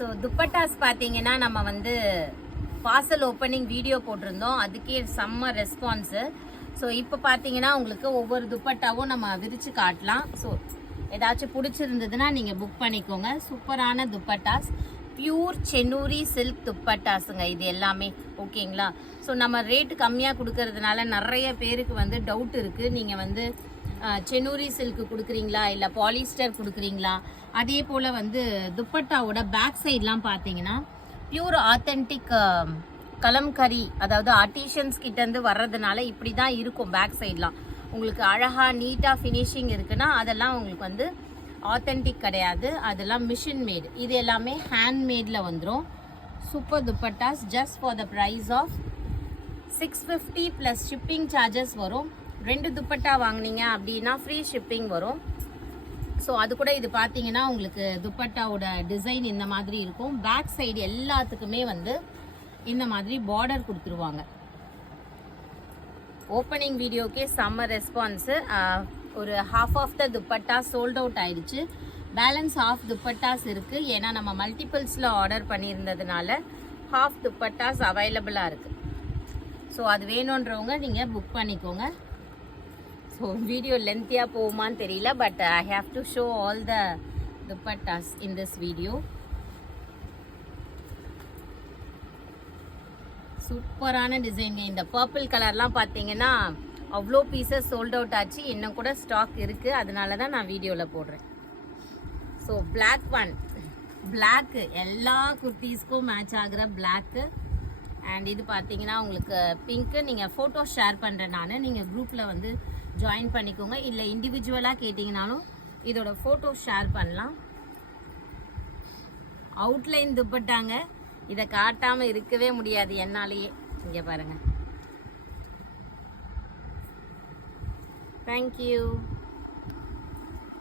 So dupattas பார்த்தீங்கன்னா நம்ம வந்து பார்சல் ஓப்பனிங் வீடியோ போட்டிருந்தோம், அதுக்கே செம்ம ரெஸ்பான்ஸு. ஸோ இப்போ பார்த்தீங்கன்னா உங்களுக்கு ஒவ்வொரு துப்பட்டாவும் நம்ம விரித்து காட்டலாம். ஸோ ஏதாச்சும் பிடிச்சிருந்ததுன்னா நீங்கள் புக் பண்ணிக்கோங்க. சூப்பரான துப்பட்டாஸ், பியூர் சென்னூரி சில்க் துப்பட்டாஸுங்க இது எல்லாமே. ஓகேங்களா? ஸோ நம்ம ரேட்டு கம்மியாக கொடுக்கறதுனால நிறைய பேருக்கு வந்து டவுட் இருக்குது, நீங்கள் வந்து சென்னூரி சில்க்கு கொடுக்குறீங்களா இல்லை பாலிஸ்டர் கொடுக்குறீங்களா. அதே போல் வந்து துப்பட்டாவோட பேக் சைட்லாம் பார்த்தீங்கன்னா பியூர் ஆத்தென்டிக் கலம்கரி, அதாவது ஆர்டிஷன்ஸ் கிட்டேருந்து வர்றதுனால இப்படி தான் இருக்கும். பேக் சைட்லாம் உங்களுக்கு அழகாக நீட்டாக ஃபினிஷிங் இருக்குன்னா அதெல்லாம் உங்களுக்கு வந்து ஆத்தென்டிக் கிடையாது, அதெல்லாம் மிஷின் மேட். இது எல்லாமே ஹேண்ட்மேடில் வந்துடும். Super dupattas just for the price of 650 plus shipping charges வரும். 2 துப்பட்டா வாங்கினீங்க அப்படின்னா ஃப்ரீ ஷிப்பிங் வரும். ஸோ அது கூட இது பார்த்தீங்கன்னா உங்களுக்கு துப்பட்டாவோட டிசைன் இந்த மாதிரி இருக்கும். பேக் சைடு எல்லாத்துக்குமே வந்து இந்த மாதிரி பார்டர் கொடுத்துருவாங்க. ஓப்பனிங் வீடியோக்கே செம்ம ரெஸ்பான்ஸு. ஒரு half of the dupatta sold out ஆயிடுச்சு. பேலன்ஸ் ஹாஃப் துப்பட்டாஸ் இருக்குது. ஏன்னா நம்ம மல்டிபிள்ஸில் ஆர்டர் பண்ணியிருந்ததுனால ஹாஃப் துப்பட்டாஸ் அவைலபிளாக இருக்குது. ஸோ அது வேணுன்றவங்க நீங்கள் புக் பண்ணிக்கோங்க. ஸோ வீடியோ லென்த்தியாக போகுமான்னு தெரியல, but I have to show all the dupattas in this video. சூப்பரான டிசைன்ங்க. இந்த பர்பிள் கலர்லாம் பார்த்தீங்கன்னா அவ்வளோ பீசஸ் சோல்ட் அவுட் ஆச்சு. இன்னும் கூட ஸ்டாக் இருக்குது, அதனால தான் நான் வீடியோவில் போடுறேன். ஸோ பிளாக் ஒன், பிளாக்கு எல்லா குர்த்தீஸ்க்கும் மேட்ச் ஆகிற பிளாக்கு. அண்ட் இது பார்த்தீங்கன்னா உங்களுக்கு பிங்க்கு. நீங்கள் ஃபோட்டோ ஷேர் பண்ணுறேன் நான், நீங்கள் குரூப்பில் வந்து ஜாயின் பண்ணிக்கோங்க. இல்லை இண்டிவிஜுவலாக கேட்டிங்கனாலும் இதோட ஃபோட்டோ ஷேர் பண்ணலாம். அவுட்லைன் துப்பட்டாங்க, இதை காட்டாமல் இருக்கவே முடியாது என்னாலேயே. இங்கே பாருங்கள். தேங்க்யூ.